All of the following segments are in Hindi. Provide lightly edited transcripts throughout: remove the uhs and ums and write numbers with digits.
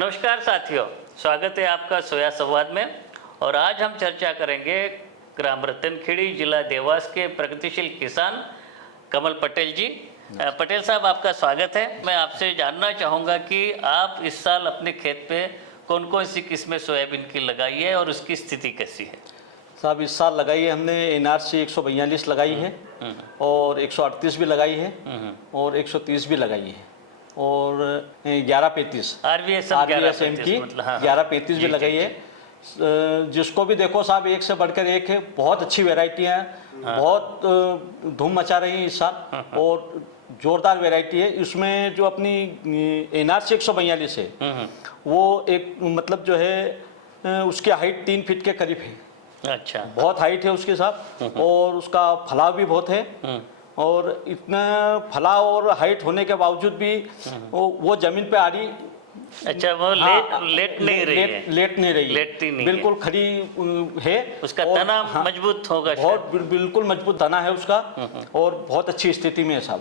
नमस्कार साथियों, स्वागत है आपका सोया संवाद में। और आज हम चर्चा करेंगे ग्राम रतनखेड़ी, जिला देवास के प्रगतिशील किसान कमल पटेल जी। पटेल साहब, आपका स्वागत है। मैं आपसे जानना चाहूँगा कि आप इस साल अपने खेत पे कौन कौन सी किस्में सोयाबीन की लगाई है और उसकी स्थिति कैसी है? साहब, इस साल लगाई है हमने NRC 142 लगाई है और 138 भी लगाई है और 130 भी लगाई है और 1135 RVSM की 1135 भी लगाई है। जिसको भी देखो साहब, एक से बढ़कर एक है। बहुत अच्छी वेराइटियाँ हैं, बहुत धूम मचा रही हैं इस साल और जोरदार वेराइटी है। इसमें जो अपनी NRC 142 है वो एक मतलब जो है उसकी हाइट 3 फीट के करीब है। अच्छा, बहुत हाइट है उसके साथ और उसका फलाव भी बहुत है। और इतना फलाव और हाइट होने के बावजूद भी वो जमीन पे आ रही। अच्छा, वो लेट नहीं रही है। लेटती नहीं, बिल्कुल खड़ी है। उसका तना मजबूत होगा, बहुत बिल्कुल मजबूत तना है उसका और बहुत अच्छी स्थिति में है साहब।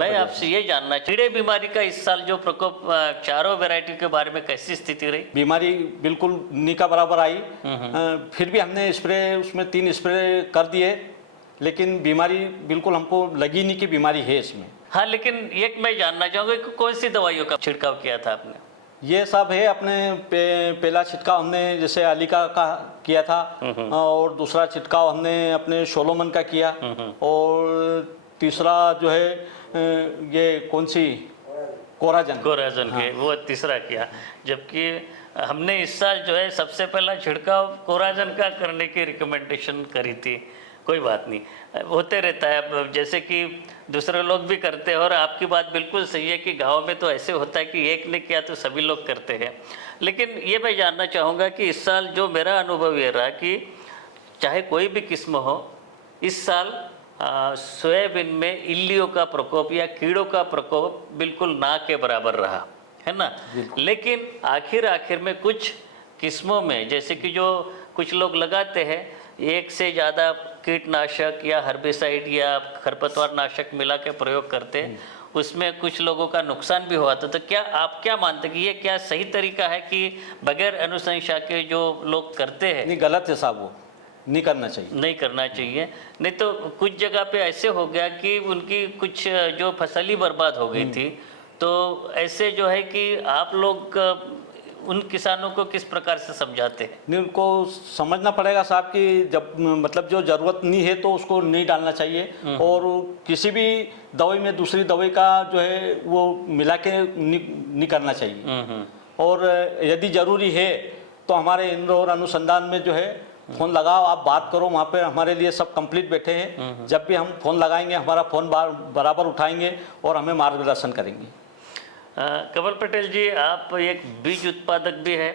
मैं आपसे ये जानना, कीड़े बीमारी का इस साल जो प्रकोप चारों वैरायटी के बारे में कैसी स्थिति रही? बीमारी बिल्कुल निका बराबर आई। फिर भी हमने स्प्रे उसमें 3 स्प्रे कर दिए, लेकिन बीमारी बिल्कुल हमको लगी नहीं कि बीमारी है इसमें। हाँ, लेकिन एक मैं जानना चाहूँगा कि कौन सी दवाइयों का छिड़काव किया था आपने? ये सब है अपने पहला छिड़काव हमने जैसे अलीका का किया था और दूसरा छिड़काव हमने अपने सोलोमन का किया और तीसरा जो है ये कौन सी कोराजन के वो तीसरा किया। जबकि हमने इस साल जो है सबसे पहला छिड़काव कोराजन का करने की रिकमेंडेशन करी थी। कोई बात नहीं, होते रहता है। अब जैसे कि दूसरे लोग भी करते हैं और आपकी बात बिल्कुल सही है कि गांव में तो ऐसे होता है कि एक ने किया तो सभी लोग करते हैं। लेकिन ये मैं जानना चाहूँगा कि इस साल जो मेरा अनुभव ये रहा कि चाहे कोई भी किस्म हो, इस साल सोयाबीन में इल्लियों का प्रकोप या कीड़ों का प्रकोप बिल्कुल ना के बराबर रहा है ना। लेकिन आखिर में कुछ किस्मों में, जैसे कि जो कुछ लोग लगाते हैं, एक से ज़्यादा कीटनाशक या हर्बिसाइड या खरपतवार नाशक मिला के प्रयोग करते हैं, उसमें कुछ लोगों का नुकसान भी हुआ था। तो क्या आप क्या मानते हैं कि ये क्या सही तरीका है कि बगैर अनुशंसा के जो लोग करते हैं? नहीं, गलत है साहब, वो नहीं करना चाहिए। नहीं करना चाहिए। नहीं तो कुछ जगह पे ऐसे हो गया कि उनकी कुछ जो फसल ही बर्बाद हो गई थी। तो ऐसे जो है कि आप लोग उन किसानों को किस प्रकार से समझाते हैं? नहीं, उनको समझना पड़ेगा साहब कि जब मतलब जो ज़रूरत नहीं है तो उसको नहीं डालना चाहिए और किसी भी दवाई में दूसरी दवाई का जो है वो मिला के नहीं करना चाहिए। और यदि ज़रूरी है तो हमारे इंदौर अनुसंधान में जो है फ़ोन लगाओ, आप बात करो, वहाँ पे हमारे लिए सब कंप्लीट बैठे हैं। जब भी हम फ़ोन लगाएंगे हमारा फ़ोन बराबर उठाएंगे और हमें मार्गदर्शन करेंगे। कमल पटेल जी, आप एक बीज उत्पादक भी है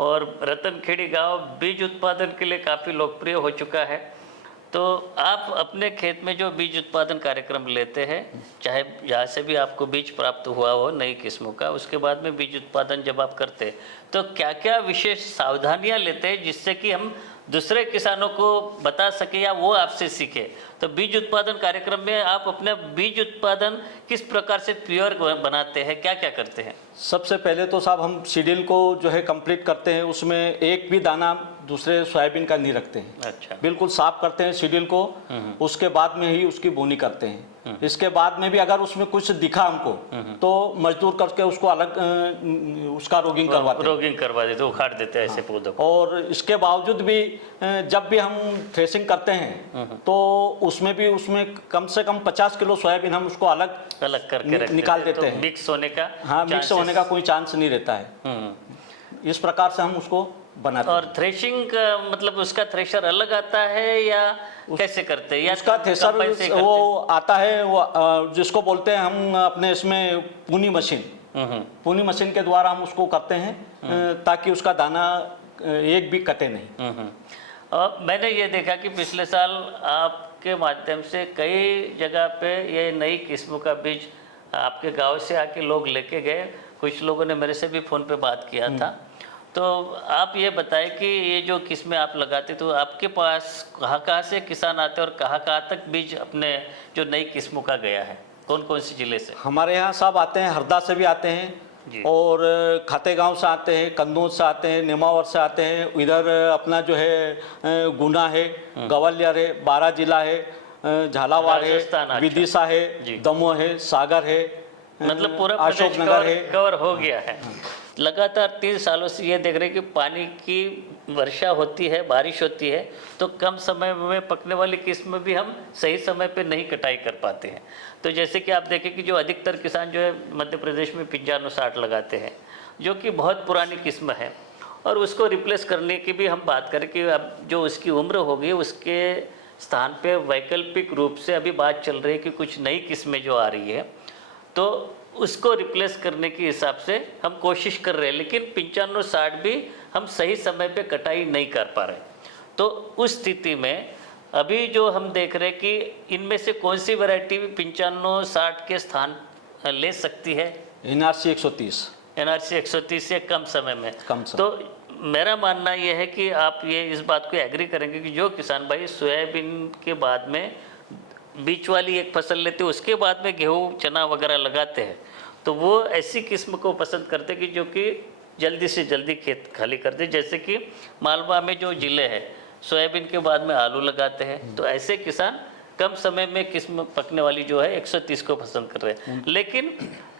और रतनखेड़ी गांव बीज उत्पादन के लिए काफ़ी लोकप्रिय हो चुका है। तो आप अपने खेत में जो बीज उत्पादन कार्यक्रम लेते हैं, चाहे जहाँ से भी आपको बीज प्राप्त हुआ हो नई किस्मों का, उसके बाद में बीज उत्पादन जब आप करते हैं तो क्या क्या विशेष सावधानियाँ लेते हैं जिससे कि हम दूसरे किसानों को बता सके या वो आपसे सीखे? तो बीज उत्पादन कार्यक्रम में आप अपने बीज उत्पादन किस प्रकार से प्योर बनाते हैं, क्या क्या करते हैं? सबसे पहले तो साहब हम शेड्यूल को जो है कंप्लीट करते हैं, उसमें एक भी दाना दूसरे सोयाबीन का नहीं रखते हैं। अच्छा, बिल्कुल साफ करते हैं शेड्यूल को, उसके बाद में ही उसकी बोनी करते हैं। इसके बाद में भी अगर उसमें कुछ दिखा हमको तो मजदूर करके उसको अलग उसका रोगिंग करवा देते, उखाड़ देते हैं ऐसे पौधों को। और इसके बावजूद भी जब भी हम थ्रेसिंग करते हैं तो उसमें कम से कम 50 किलो सोयाबीन हम उसको अलग करके निकाल देते हैं। मिक्स होने का, हाँ, मिक्स होने का कोई चांस नहीं रहता है। इस प्रकार से हम उसको बनाते हैं। और थ्रेशिंग का मतलब उसका थ्रेशर अलग आता है या कैसे करते हैं? या उसका थ्रेशर वो आता है, वो जिसको बोलते हैं हम अपने इसमें पूनी मशीन के द्वारा हम उसको करते हैं ताकि उसका दाना एक भी कटे नहीं। और मैंने ये देखा कि पिछले साल आपके माध्यम से कई जगह पे ये नई किस्मों का बीज आपके गांव से आके लोग लेके गए। कुछ लोगों ने मेरे से भी फ़ोन पे बात किया था। तो आप ये बताएं कि ये जो किस्में आप लगाते तो आपके पास कहाँ से किसान आते हैं और कहाँ तक बीज अपने जो नई किस्मों का गया है, कौन कौन सी जिले से? हमारे यहाँ सब आते हैं, हरदा से भी आते हैं जी। और खातेगांव से आते हैं, कन्नौज से आते हैं, नेमावर से आते हैं, इधर अपना जो है गुना है, ग्वालियर है, बारा जिला है, झालावाड़ राजस्थान, है, अच्छा। विदिशा जी। है, दमोह है, सागर है, मतलब पूरा प्रदेश अशोकनगर है। कवर हो गया है। लगातार 3 सालों से ये देख रहे हैं कि पानी की वर्षा होती है, बारिश होती है, तो कम समय में पकने वाली किस्म भी हम सही समय पे नहीं कटाई कर पाते हैं। तो जैसे कि आप देखें कि जो अधिकतर किसान जो है मध्य प्रदेश में 5560 लगाते हैं, जो कि बहुत पुरानी किस्म है, और उसको रिप्लेस करने की भी हम बात करें कि अब जो उसकी उम्र होगी उसके स्थान पे वैकल्पिक रूप से अभी बात चल रही है कि कुछ नई किस्में जो आ रही है, तो उसको रिप्लेस करने के हिसाब से हम कोशिश कर रहे हैं, लेकिन 5560 भी हम सही समय पे कटाई नहीं कर पा रहे। तो उस स्थिति में अभी जो हम देख रहे हैं कि इनमें से कौन सी वैरायटी 5560 के स्थान ले सकती है? NRC 130। NRC 130 से कम समय में। कम समय। तो मेरा मानना यह है कि आप ये इस बात को एग्री करेंगे कि जो किसान भाई सोयाबीन के बाद में बीच वाली एक फसल लेते हैं, उसके बाद में गेहूँ चना वगैरह लगाते हैं, तो वो ऐसी किस्म को पसंद करते हैं कि जो कि जल्दी से जल्दी खेत खाली कर दे। जैसे कि मालवा में जो ज़िले हैं सोयाबीन के बाद में आलू लगाते हैं, तो ऐसे किसान कम समय में किस्म पकने वाली जो है 130 को पसंद कर रहे हैं। लेकिन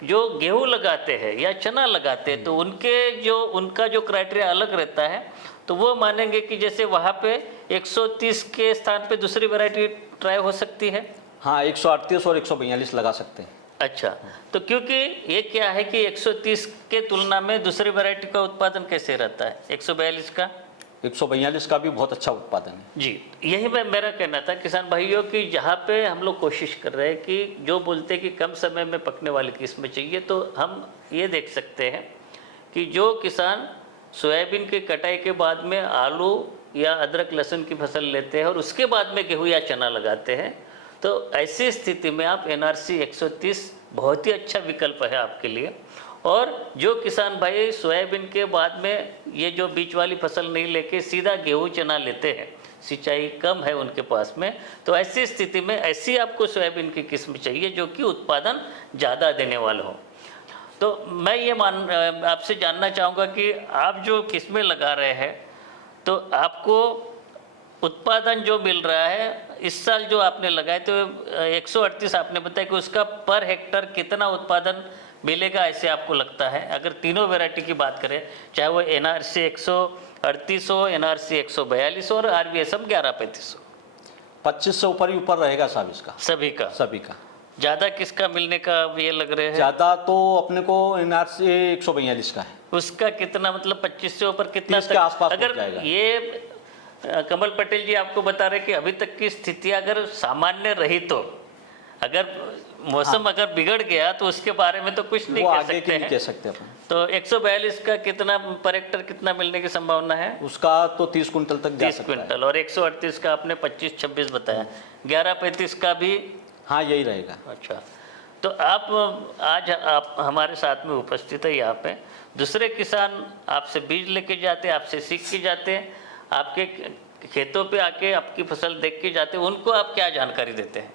जो गेहूँ लगाते हैं या चना लगाते हैं, तो उनका जो क्राइटेरिया अलग रहता है, तो वो मानेंगे कि जैसे वहाँ पे 130 के स्थान पे दूसरी वैरायटी ट्राई हो सकती है। हाँ, 138 और 142 लगा सकते हैं। अच्छा, तो क्योंकि ये क्या है कि 130 के तुलना में दूसरी वैरायटी का उत्पादन कैसे रहता है 142 का? 142 का भी बहुत अच्छा उत्पादन है जी। यही मेरा कहना था किसान भाइयों की, जहाँ पे हम लोग कोशिश कर रहे हैं कि जो बोलते हैं कि कम समय में पकने वाली किस्म चाहिए, तो हम ये देख सकते हैं कि जो किसान सोयाबीन की कटाई के बाद में आलू या अदरक लहसुन की फसल लेते हैं और उसके बाद में गेहूँ या चना लगाते हैं, तो ऐसी स्थिति में आप NRC 130 बहुत ही अच्छा विकल्प है आपके लिए। और जो किसान भाई सोयाबीन के बाद में ये जो बीच वाली फसल नहीं लेके सीधा गेहूँ चना लेते हैं, सिंचाई कम है उनके पास में, तो ऐसी स्थिति में ऐसी आपको सोयाबीन की किस्म चाहिए जो कि उत्पादन ज़्यादा देने वाला हो। तो मैं ये आपसे जानना चाहूँगा कि आप जो किस्में लगा रहे हैं, तो आपको उत्पादन जो मिल रहा है इस साल जो आपने लगाए, तो 138 आपने बताया कि उसका पर हेक्टर कितना उत्पादन मिलेगा ऐसे आपको लगता है? अगर तीनों वैरायटी की बात करें, चाहे वो NRC 138 हो, NRC 142 हो और RVSM 1135 हो। 25 से ऊपर ही ऊपर रहेगा साहब इसका, सभी का ज़्यादा किसका मिलने का ये लग रहे हैं? ज़्यादा तो अपने को NRC 142 का है। उसका कितना, मतलब 25 से ऊपर कितना 30 के आसपास अगर जाएगा। ये कमल पटेल जी आपको बता रहे कि अभी तक की स्थिति अगर सामान्य रही, तो अगर मौसम अगर बिगड़ गया तो उसके बारे में तो कुछ नहीं कह सकते हैं। कह सकते अपन। तो 142 का कितना पर हेक्टर कितना मिलने की संभावना है? उसका तो 30 कुंटल तक जा 30 सकता है। क्विंटल। और 138 का आपने 25-26 बताया। 1135 का भी? हाँ, यही रहेगा। अच्छा, तो आज आप हमारे साथ में उपस्थित है यहाँ पे। दूसरे किसान आपसे बीज लेके जाते हैं, आपसे सीख के जाते हैं, आपके खेतों पे आके आपकी फसल देख के जाते हैं, उनको आप क्या जानकारी देते हैं?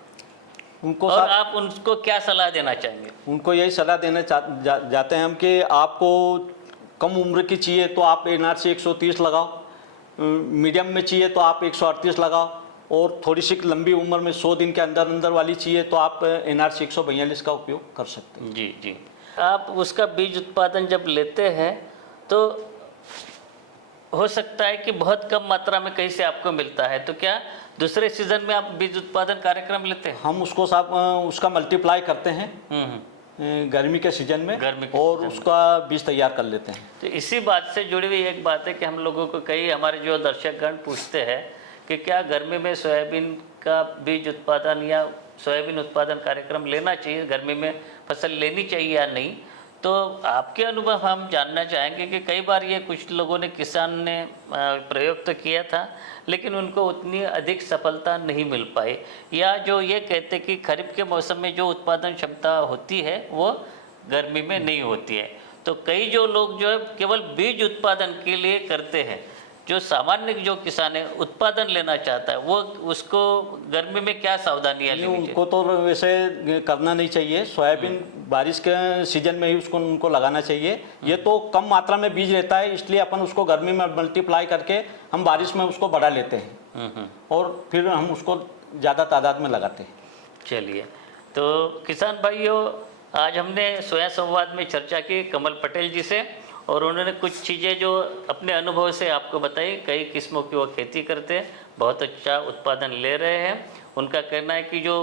उनको और आप उनको क्या सलाह देना चाहेंगे? उनको यही सलाह देना जाते हैं हम कि आपको कम उम्र की चाहिए तो आप NRC 130 लगाओ, मीडियम में चाहिए तो आप 138 लगाओ, और थोड़ी सी लंबी उम्र में 100 दिन के अंदर अंदर वाली चाहिए तो आप NRC 142 का उपयोग कर सकते हैं। जी जी। आप उसका बीज उत्पादन जब लेते हैं तो हो सकता है कि बहुत कम मात्रा में कहीं से आपको मिलता है, तो क्या दूसरे सीजन में आप बीज उत्पादन कार्यक्रम लेते हैं? हम उसको उसका मल्टीप्लाई करते हैं गर्मी के सीजन में, और उसका बीज तैयार कर लेते हैं। तो इसी बात से जुड़ी हुई एक बात है कि हम लोगों को कई हमारे जो दर्शकगण पूछते हैं कि क्या गर्मी में सोयाबीन का बीज उत्पादन या सोयाबीन उत्पादन कार्यक्रम लेना चाहिए, गर्मी में फसल लेनी चाहिए या नहीं? तो आपके अनुभव हम जानना चाहेंगे कि कई बार ये कुछ लोगों ने, किसान ने प्रयोग तो किया था, लेकिन उनको उतनी अधिक सफलता नहीं मिल पाई, या जो ये कहते कि खरीफ के मौसम में जो उत्पादन क्षमता होती है वो गर्मी में नहीं होती है। तो कई जो लोग जो है केवल बीज उत्पादन के लिए करते हैं, जो सामान्य जो किसान है उत्पादन लेना चाहता है वो उसको गर्मी में क्या सावधानियां लेनी चाहिए? उनको तो वैसे करना नहीं चाहिए। सोयाबीन बारिश के सीजन में ही उसको उनको लगाना चाहिए। ये तो कम मात्रा में बीज रहता है, इसलिए अपन उसको गर्मी में मल्टीप्लाई करके हम बारिश में उसको बढ़ा लेते हैं और फिर हम उसको ज़्यादा तादाद में लगाते हैं। चलिए, तो किसान भाइयों, आज हमने सोया संवाद में चर्चा की कमल पटेल जी से, और उन्होंने कुछ चीज़ें जो अपने अनुभव से आपको बताई। कई किस्मों की वो खेती करते हैं, बहुत अच्छा उत्पादन ले रहे हैं। उनका कहना है कि जो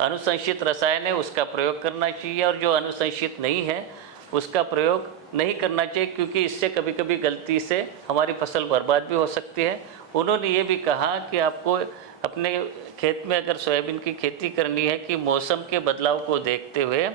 अनुशंसित रसायन है उसका प्रयोग करना चाहिए, और जो अनुशंसित नहीं है उसका प्रयोग नहीं करना चाहिए, क्योंकि इससे कभी कभी गलती से हमारी फसल बर्बाद भी हो सकती है। उन्होंने ये भी कहा कि आपको अपने खेत में अगर सोयाबीन की खेती करनी है कि मौसम के बदलाव को देखते हुए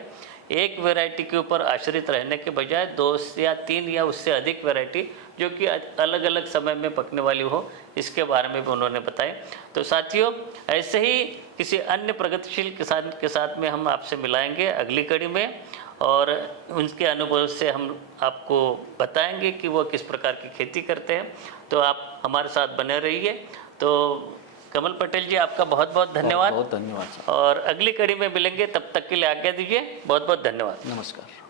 एक वैरायटी के ऊपर आश्रित रहने के बजाय 2 या 3 या उससे अधिक वैरायटी जो कि अलग अलग समय में पकने वाली हो, इसके बारे में भी उन्होंने बताया। तो साथियों, ऐसे ही किसी अन्य प्रगतिशील किसान के साथ में हम आपसे मिलाएंगे अगली कड़ी में, और उनके अनुभव से हम आपको बताएंगे कि वो किस प्रकार की खेती करते हैं। तो आप हमारे साथ बने रहिए। तो कमल पटेल जी, आपका बहुत बहुत धन्यवाद। बहुत धन्यवाद सर। और अगली कड़ी में मिलेंगे, तब तक के लिए आज्ञा दीजिए। बहुत बहुत धन्यवाद। नमस्कार।